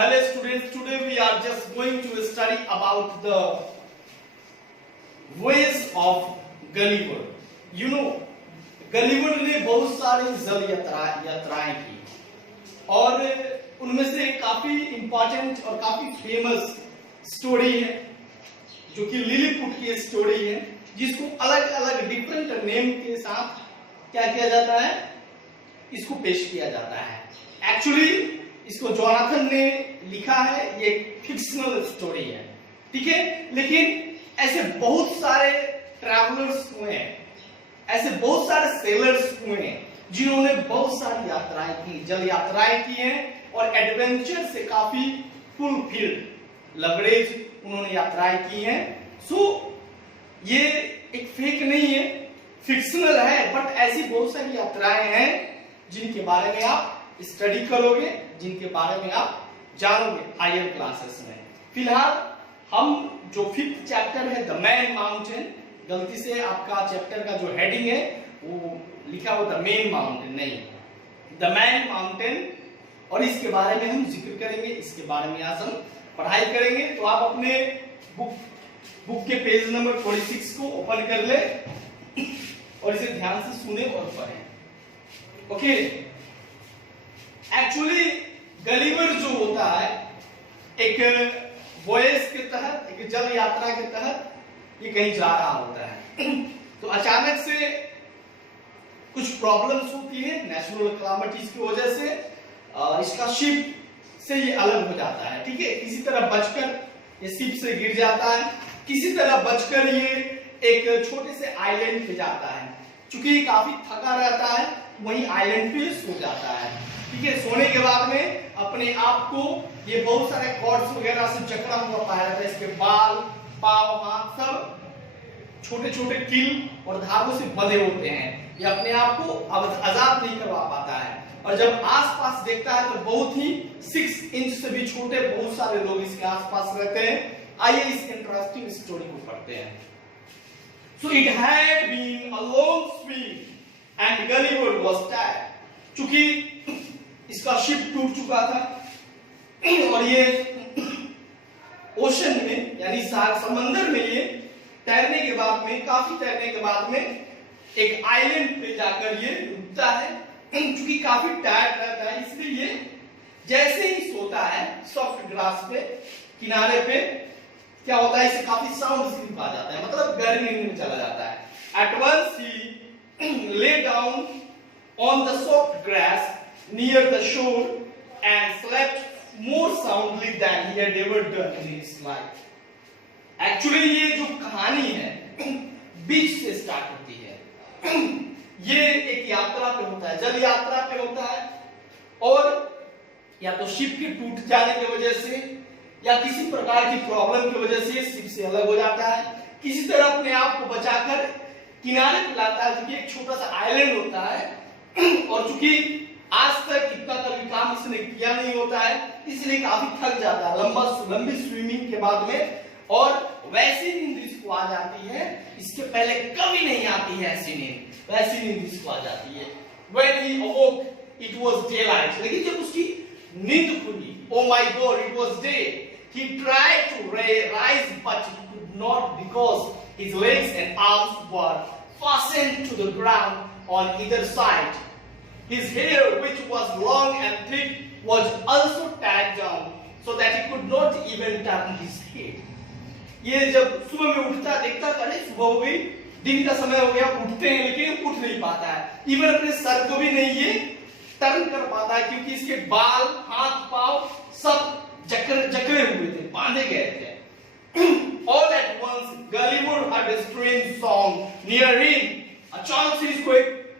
hello students, today we are just going to study about the ways of Gulliver. You know, Gulliver ने बहुत सारी जल यात्राएं की और उनमें से काफी इंपॉर्टेंट और काफी फेमस स्टोरी है जो कि लिलीपुट की स्टोरी है, जिसको अलग अलग डिफरेंट नेम के साथ क्या किया जाता है, इसको पेश किया जाता है। एक्चुअली इसको जोनाथन ने लिखा है, ये फिक्शनल स्टोरी है, ठीक है। लेकिन ऐसे बहुत सारे ट्रैवलर्स हुए हैं, ऐसे बहुत सारे सेलर्स हुए हैं जिन्होंने बहुत सारी यात्राएं की, जल यात्राएं की हैं और एडवेंचर से काफी फुलफिल्ड लवरेज उन्होंने यात्राएं की हैं। सो ये एक फेक नहीं है, फिक्शनल है, बट ऐसी बहुत सारी यात्राएं हैं जिनके बारे में आप स्टडी करोगे, जिनके बारे में आप जानोगे हायर क्लासेस में। फिलहाल हम जो 5th चैप्टर है द मैन माउंटेन, गलती से आपका चैप्टर का जो हेडिंग है वो लिखा हो द मेन माउंटेन, नहीं द मैन माउंटेन, और इसके बारे में हम जिक्र करेंगे, इसके बारे में आज हम पढ़ाई करेंगे। तो आप अपने बुक के पेज नंबर 46 को ओपन कर ले और इसे ध्यान से सुने और पढ़ें। ओके, एक्चुअली गलीवर जो होता है एक वॉयस के तहत, एक जल यात्रा के तहत ये कहीं जा रहा होता है तो अचानक से कुछ प्रॉब्लम्स होती है नेचुरल क्लाइमेटीज की वजह से, इसका शिप से ये अलग हो जाता है, ठीक है। किसी तरह बचकर ये शिप से गिर जाता है, किसी तरह बचकर ये एक छोटे से आइलैंड पे जाता है। चूंकि ये काफी थका रहता है, वहीं आइलैंड पे सो जाता है, ठीक है। सोने के बाद में अपने आप को ये बहुत सारे कॉर्ड्स वगैरह से जकड़ा हुआ पाया जाता है, इसके बाल, पांव, हाथ सब छोटे छोटे कील और धागों से बंधे होते हैं। ये अपने आप को आजाद नहीं करवा पाता है और जब आसपास देखता है तो बहुत ही 6 इंच से भी छोटे बहुत सारे लोग इसके आसपास रहते हैं। आइए इस इंटरेस्टिंग स्टोरी को पढ़ते हैं। So it had been a long swim and Gulliver was tired. चूंकि इसका शिप टूट चुका था और ये ओशन में यानी समंदर में ये तैरने के बाद में, काफी तैरने के बाद में एक आइलैंड पे जाकर ये रुकता है। चूंकि काफी टायर्ड रहता है इसलिए ये जैसे ही सोता है सॉफ्ट ग्रास पे किनारे पे, क्या होता है, इसे काफी साउंड स्लीप आ जाता है, मतलब गहरी नींद में चला जाता है। Eight once he lay down on the soft grass near the shore and slept more soundly than he had ever done in his life. Actually ये जो कहानी है बीच से स्टार्ट होती है। ये एक यात्रा पे होता है, जल यात्रा पे होता है, और या तो शिप के टूट जाने की वजह से या किसी प्रकार की प्रॉब्लम की वजह से शिप से अलग हो जाता है, किसी तरह अपने आप को बचाकर किनारे पे लाता है, क्योंकि एक छोटा सा आइलैंड होता है और चूंकि आज तक इतना कभी काम इसने किया नहीं होता है इसलिए काफी थक जाता है लंबी स्विमिंग के बाद में, और वैसी नींद इसको आ जाती है, इसके पहले कभी नहीं आती है ऐसी नींद, वैसी नींद इसको आ जाती है। When he awoke, it was daylight. लेकिन जब उसकी नींद खुली, oh my God, it was day. He tried to rise but he could not because his legs and arms were fastened to the ground on either side. His hair, which was long and thick, was also tied down so that he could not even turn his head. ये जब सुबह में उठता देखता था, नहीं सुबह हो गई, दिन का समय हो गया, उठते हैं लेकिन उठ नहीं पाता है, इवन अपने सर को भी नहीं ये टर्न कर पाता है क्योंकि इसके बाल, हाथ, पांव सब जकड़े हुए थे, बांधे गए थे। All at once, Gulliver heard a strange song near him. अचानक से इसको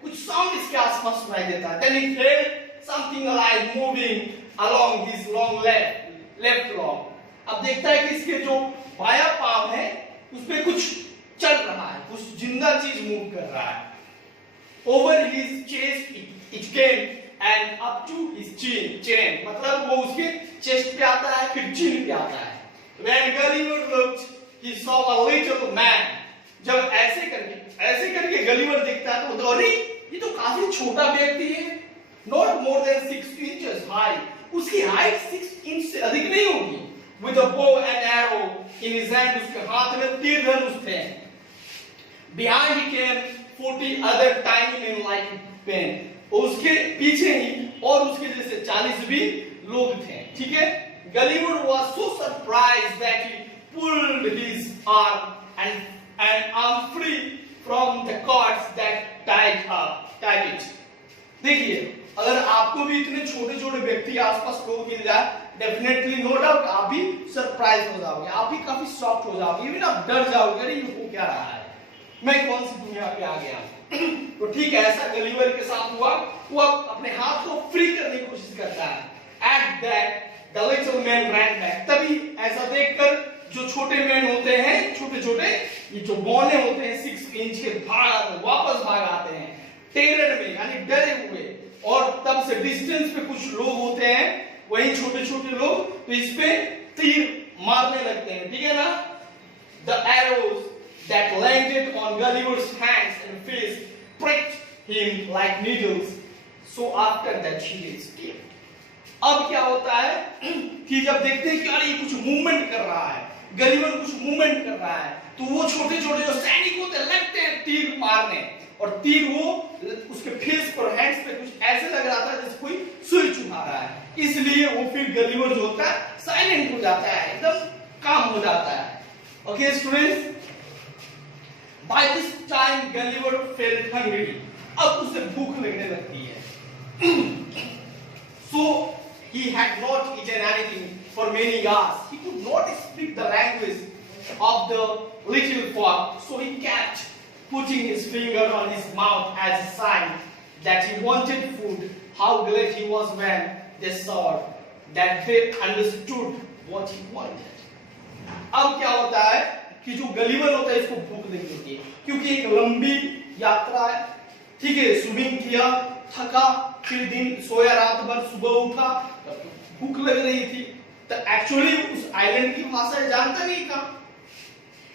कुछ साउंड इसके आसपास सुनाई देता है। Then he felt something alive moving along his long left arm. अब देखता है कि इसके जो बायां पांव है उसपे कुछ चल रहा है, कुछ जिंदा चीज मूव कर रहा है। Over his chest it came and up to his chin, मतलब वो उसके चेस्ट पे आता है फिर चिन पे आता है। When Gulliver looked, he saw a little man. जब ऐसे करके गलीवर देखता है तो अरे ये तो काफी छोटा व्यक्ति है, not more than 6 inches high, उसकी हाइट 6 इंच से अधिक नहीं होगी। With a bow and arrow in his hand, उसके हाथ में तीर धनुष थे। Behind came 40 other tiny men like men, उसके पीछे ही और उसके जैसे 40 भी लोग थे, ठीक है। Gulliver was so surprised that he pulled his arm and arm free from the cords that tied it. देखिए, अगर आपको भी इतने छोटे छोटे व्यक्ति आसपास लोग मिल जाए, डेफिनेटली नो डाउट आप भी सरप्राइज हो जाओगे, आप भी काफी शॉक्ड हो जाओगे, इवन आप डर जाओगे, अरे ये हो क्या रहा है, मैं कौन सी दुनिया पे आ गया। तो ठीक है, ऐसा गलीवर के साथ हुआ। वो अपने हाथ को फ्री करने की कोशिश करता है। At that the little man ran back. तभी ऐसा देखकर जो छोटे मैन होते हैं, छोटे छोटे ये जो बौने होते हैं 6 इंच के, वापस भाग आते हैं टेरर में, यानी डरे हुए। और तब से डिस्टेंस पे कुछ लोग होते हैं, वही छोटे छोटे लोग, तो इस पे तीर मारने लगते हैं, ठीक है ना। The arrows that landed on Gulliver's hands and face pricked him like needles. So after that he escaped. अब क्या होता है कि जब देखते हैं कि अरे ये कुछ मूवमेंट कर रहा है, गलीवर कुछ मूवमेंट कर रहा है, तो वो छोटे छोटे जो सैनिक होते हैं लगते हैं तीर मारने, और तीर वो उसके फेस पर, हैंड्स पे कुछ ऐसे लग रहा था जैसे कोई सुई चुभा रहा है। इसलिए वो फिर गलीवर जो होता है साइलेंट हो जाता है, एकदम काम हो जाता है। Okay students, by this time Gulliver felt hungry, अब उसे भूख लगने लगती है। So he had not eaten anything for many hours. He could not speak the language of the little folk, so he kept putting his finger on his mouth as a sign that he wanted food. How glad he was when they saw that they understood what he wanted. अब क्या होता है कि जो Gulliver होता है इसको भूख लगी होती है, क्योंकि एक लंबी यात्रा है, ठीक है, स्विमिंग किया, थका, फिर दिन सोया, रात भर, सुबह उठा, भूख लग रही थी। तो एक्चुअली उस आइलैंड की भाषा जानता नहीं था,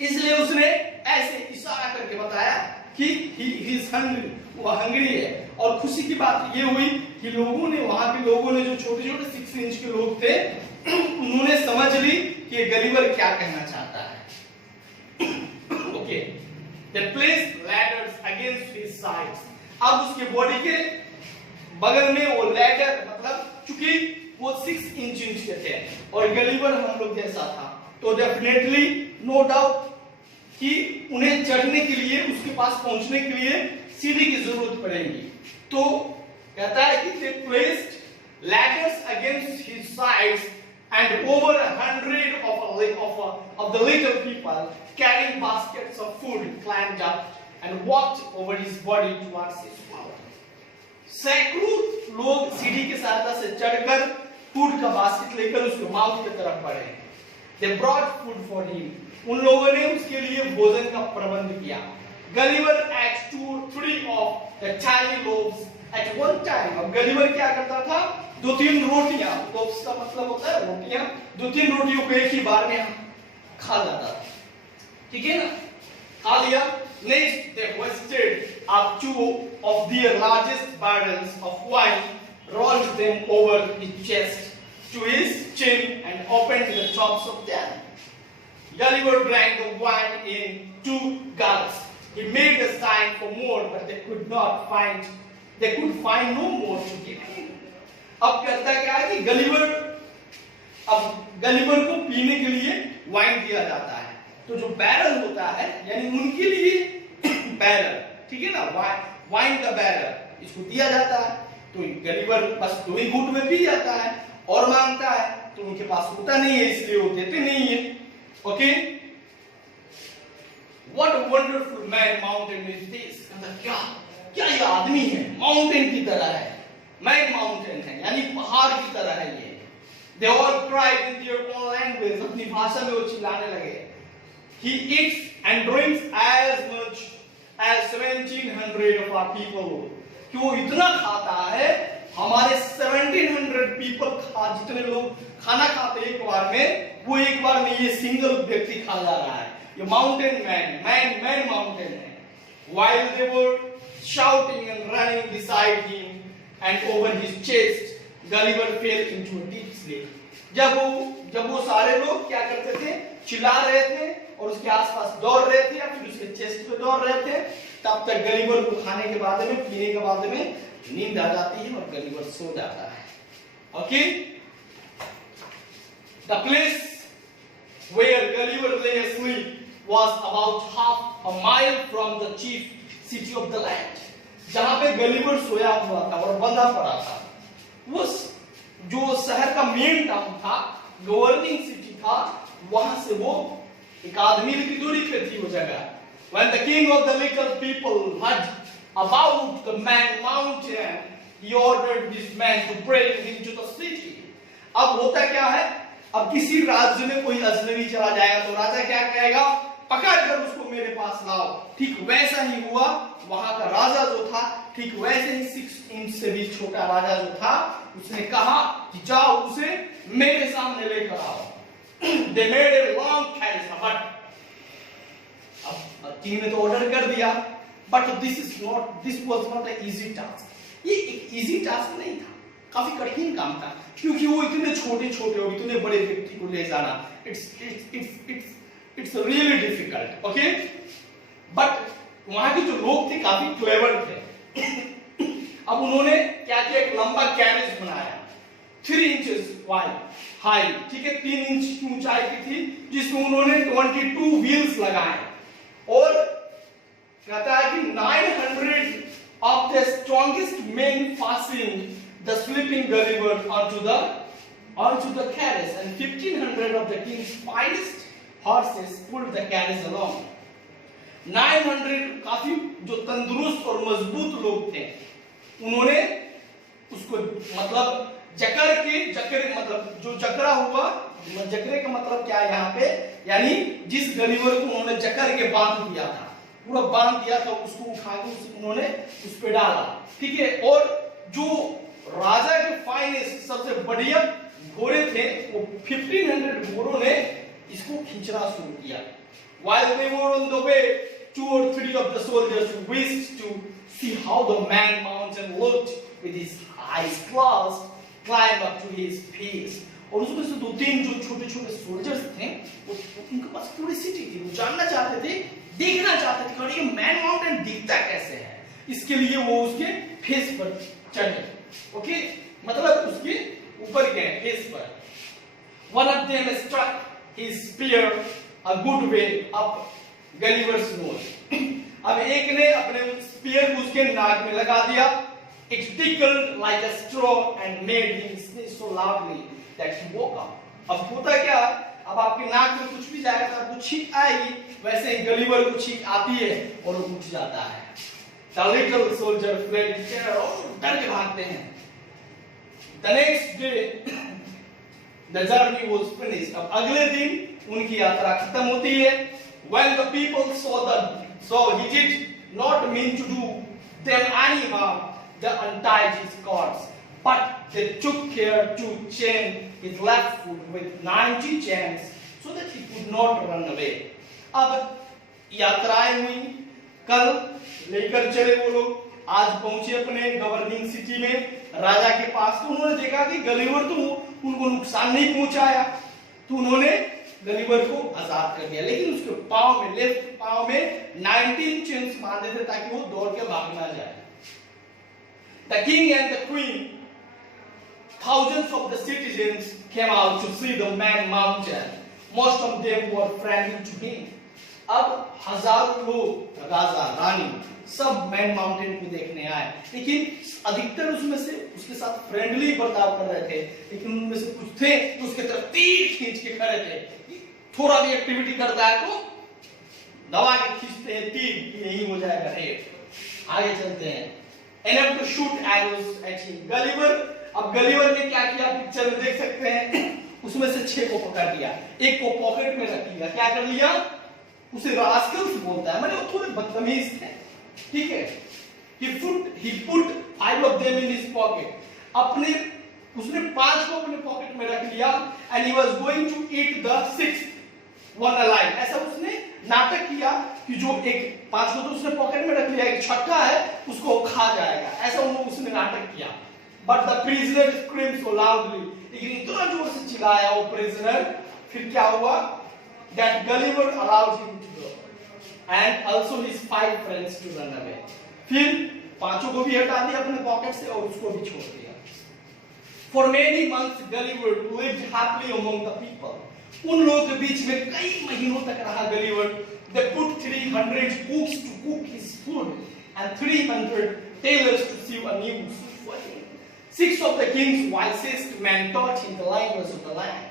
इसलिए उसने ऐसे इशारा करके बताया कि he is hungry, वो हंग्री है। और खुशी की बात ये हुई कि लोगों ने, वहां के लोगों ने, जो छोटे छोटे 6 इंच के लोग थे, उन्होंने समझ ली कि गलीवर क्या कहना चाहता है। Okay, they placed ladders against his sides. अब उसके बॉडी के बगल में वो लैडर, मतलब चूंकि वो 6 इंच के थे और गलीवर हम लोग जैसा था, तो डेफिनेटली नो डाउट कि उन्हें चढ़ने के लिए, उसके पास पहुंचने के लिए सीढ़ी की जरूरत पड़ेगी। तो कहता है कि they placed ladders against his sides and over 100 of the little people carrying baskets of food climbed up and walked over his body towards his mouth. सैकड़ों लोग सीढ़ी की सहायता से चढ़कर फूड का बास्केट लेकर उसके माउथ की तरफ बढ़े। They brought food for him. उन लोगों ने उसके लिए भोजन का प्रबंध किया। Gulliver ate 2 or 3 of the tiny loaves at one time. अब गलीवर क्या करता था, 2-3 रोटियां, लोव्स का मतलब होता है रोटियां, 2-3 रोटियों को एक ही बार में खा जाता था, ठीक है ना, खा लिया। Next they hoisted up 2 of their largest barrels of wine, rolled them over his chest to his chin and opened the tops of them. Gulliver drank the wine in 2 gulps. He made a sign for more, but they could find no more to give him. अब कहता क्या है कि Gulliver को पीने के लिए wine दिया जाता है, तो जो बैरल होता है, यानी उनके लिए बैरल, ठीक है ना, वाइन का बैरल इसको दिया जाता है। तो गलीवर बस 2 ही घूंट में पी जाता है और मांगता है, तो उनके पास होता नहीं है, इसलिए वो देते नहीं है। Okay, what a wonderful man mountain is this. क्या ये आदमी है, माउंटेन की तरह है, मैन माउंटेन है, यानी पहाड़ की तरह है ये। They all cried in their own language, अपनी भाषा में वो चिल्लाने लगे। He eats and drinks as much as 1700 of our people. कि वो इतना खाता है, हमारे 1700 people जितने लोग खाना खाते एक बार में, वो एक बार में ये सिंगल व्यक्ति खा जा रहा है। ये माउंटेन मैन माउंटेन है। While they were shouting and running beside him and over his chest, Gulliver fail into a deep sleep. जब वो सारे लोग क्या करते थे, चिल्ला रहे थे और उसके आसपास दौड़ रहे थे या फिर उसके चेस्ट पे दौड़ रहे थे, तब तक गलिवर को खाने के बाद में, पीने के बाद में नींद आ जाती है और गलिवर सो जाता है। Okay, the place where Gulliver lay asleep was about half a mile from the chief city of the land। जहां पे गलिवर सोया हुआ था और बंधा पड़ा था, वो जो शहर का मेन टाउन था, गवर्निंग सिटी था, वहां से वो एक आदमी की दूरी पे थी वो जगह। When the king of the little people heard about the man mountain, he ordered this man to bring him to the city। अब होता क्या है, अब किसी राज्य में कोई अजनबी चला जाएगा तो राजा क्या कहेगा, पकड़ कर उसको मेरे पास लाओ। ठीक वैसा ही हुआ, वहां का राजा जो था, ठीक वैसे ही 6 इंच से भी छोटा राजा जो था, उसने कहा कि जाओ उसे मेरे सामने लेकर आओ। They made a long carriage, but अब किंग ने तो ऑर्डर कर दिया, but this was not an easy task। ये एक इजी टास्क नहीं था, काफी कठिन काम था, क्योंकि वो इतने छोटे छोटे और इतने बड़े व्यक्ति को ले जाना, it's really difficult. Okay, but वहां के जो लोग थे काफी क्लेवर थे। अब उन्होंने क्या किया, एक लंबा कैरेज बनाया 3 इंचेस वाइड हाई, ठीक है, 3 इंच की ऊंचाई की थी, जिसमें उन्होंने 22 व्हील्स लगाए और कहता है कि 900 of the strongest men fastened the sleeping Gulliver onto the carriage, and 1500 of the king's finest horses pulled the carriage along। 900 काफी जो तंदुरुस्त और मजबूत लोग थे, उन्होंने उसको मतलब मतलब जो जकड़ा हुआ, जकरे का मतलब क्या है यहाँ पे, यानी जिस गलिवर को उन्होंने जकड़ के बांध दिया था, पूरा बांध दिया था, उसको उठा के उन्होंने उस पे डाला, ठीक है। और जो राजा के फाइनेस्ट सबसे बढ़िया घोड़े थे, वो 1500 घोड़ों ने इसको खींचना शुरू किया। While they were on the way, 2 or 3 of the soldiers wished to see how the man mountain looked with his eyes closed, climb up to his face। और उसमें से 2-3 जो छोटे-छोटे सोल्जर्स थे, उनके पास क्यूरियोसिटी थी, वो जानना चाहते थे, देखना चाहते थे कि ये मैन माउंटेन दिखता कैसे है। इसके लिए वो उसके फेस पर चढ़े, ओके, मतलब उसके ऊपर गए फेस पर। One of them struck his spear a good way up Gulliver's nose। अब एक ने अपने स्पीयर को उसके नाक में लगा दिया। It tickled like a straw and made him sneeze so loudly that he woke up। अब होता क्या, अब आपके नाक में कुछ भी जाएगा, आपको छींक आएगी, वैसे ही गलिवर को छींक आती है और वो उठ जाता है। The little soldier fled in terror, और डर के भागते हैं। The next day the journey was finished। अब अगले दिन उनकी यात्रा खत्म होती है। When the people saw he did not mean to do them any harm, they untied his cords, but they took care to chain his left foot with 90 chains so that he could not run away। अब यात्राएं हुई, कल लेकर चले वो लोग, आज पहुंचे अपने गवर्निंग सिटी में राजा के पास, तो उन्होंने देखा कि गलिवर तो उनको नुकसान नहीं पहुंचाया, तो उन्होंने गलिवर को आजाद कर दिया, लेकिन उसके पांव में, लेफ्ट पांव में 19 चेन्स बांधे थे ताकि वो दौड़ के भाग ना जाए। The king and the queen, thousands of the citizens came out to see the man mountain। Most of them were friendly to him। अब हजारों लोग, राजा रानी सब मैन माउंटेन को देखने आए, लेकिन अधिकतर उसमें से उसके साथ फ्रेंडली बर्ताव कर रहे थे, लेकिन उनमें से कुछ थे तो उसके तरफ तीर खींच के खड़े थे। थोड़ा भी एक्टिविटी करता है तो दबा के खींचते हैं तीर, यही हो जाएगा रेट। आगे चलते हैं। Enough to shoot arrows at him। Gulliver, अब गलिवर ने क्या किया, पिक्चर में देख सकते हैं, उसमें से 6 को पकड़ लिया, एक को पॉकेट में रख लिया। क्या कर लिया, उसे रास्कल्स बोलता है, मतलब थोड़े बदतमीज थे, ठीक है। He put 5 of them in his pocket। उसने 5 को अपने पॉकेट में रख लिया। And he was going to eat the 6th one alive। ऐसा उसने नाटक किया कि जो एक 5 को तो उसने पॉकेट में रख लिया, एक छठा है उसको खा जाएगा, ऐसा उसने नाटक किया। but the prisoner screamed so loudly. लेकिन इतना जोर से चिल्लाया वो prisoner, फिर क्या हुआ? That Gulliver allowed him to go, and also his 5 friends to run away. फिर पांचों को भी हटा दिया अपने पॉकेट से और उसको भी छोड़ दिया. For many months Gulliver lived happily among the people. उन लोगों के बीच में कई महीनों तक रहा Gulliver. They put 300 cooks to cook his food and 300 tailors to sew a new suit for him. 6 of the king's wisest men taught him the language of the land.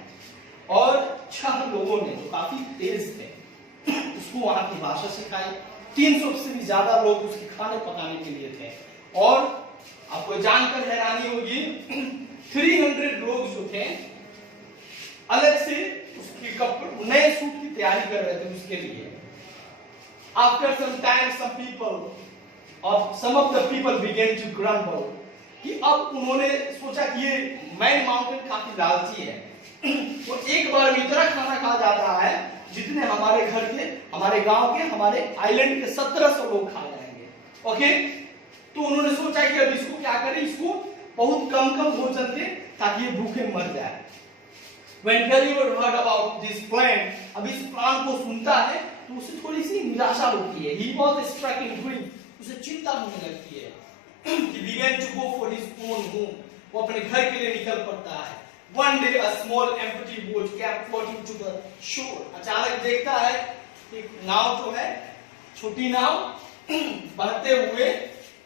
और 6 लोगों ने जो काफी तेज थे उसको वहां की भाषा सिखाई. 300 से भी ज्यादा लोग उसके खाने पकाने के लिए थे. और आपको जानकर हैरानी होगी 300 लोग जो थे अलग से उसके कपड़े नए सूट की तैयारी कर रहे थे उसके लिए. After some time some of the people began to grumble कि अब उन्होंने सोचा कि ये मैन माउंटेन काफी लालची है. वो एक बार में इतना खाना खा जाता है जितने हमारे घर के, हमारे गांव के, हमारे आइलैंड के 1700 लोग खा जाएंगे. ओके, तो उन्होंने सोचा कि अब इसको क्या करें, इसको बहुत कम भोजन दें ताकि ये भूखे मर जाए. When Gulliver heard about this plan, अब इस प्लान को सुनता है तो उसे थोड़ी सी निराशा होती है. He was struck in grief, उसे चिंता होने लगती है. He began to go for his own home, वो अपने घर के लिए निकल पड़ता है. One day a small empty boat came floating to the shore. अचानक देखता है एक नाव जो है, छोटी नाव बहते हुए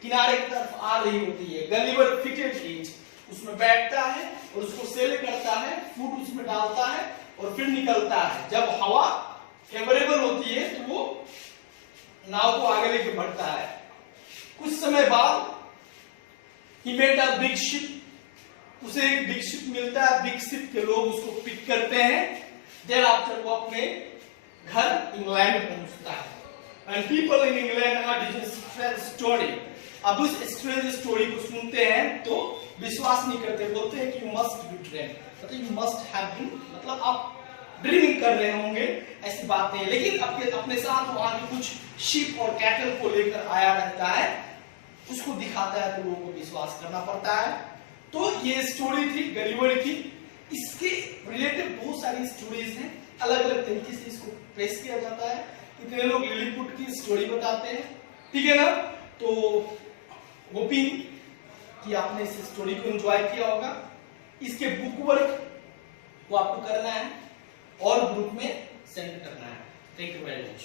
किनारे की तरफ आ रही होती है. Gulliver fitted it, उसमें बैठता है और उसको सेल करता है, फूड उसमें डालता है और फिर निकलता है. जब हवा फेवरेबल होती है तो वो नाव को आगे लेके बढ़ता है. कुछ समय बाद he met a big ship, उसे एक बिग शिप मिलता है. बिग शिप के लोग उसको पिक करते हैं. देन आफ्टर वो अपने घर इंग्लैंड पहुंचता है. And people in England heard his strange story. अब उस स्ट्रेंज स्टोरी को सुनते हैं तो विश्वास नहीं करते, बोलते हैं कि you must be dreamed, मतलब you must have been, मतलब आप ड्रीमिंग कर रहे होंगे, ऐसी बात नहीं. लेकिन अपने साथ वहां के कुछ शिप और कैटल को लेकर आया रहता है, उसको दिखाता है तो लोगों को विश्वास करना पड़ता है. तो ये स्टोरी थी गलिवर की. इसके रिलेटेड बहुत सारी स्टोरीज हैं, अलग अलग तरीके से इसको पेश किया जाता है. कितने लोग लिलीपुट की स्टोरी बताते हैं, ठीक है ना. तो होपिंग कि आपने इस स्टोरी को एंजॉय किया होगा. इसके बुक वर्क को आपको करना है और ग्रुप में सेंड करना है. Thank you very much.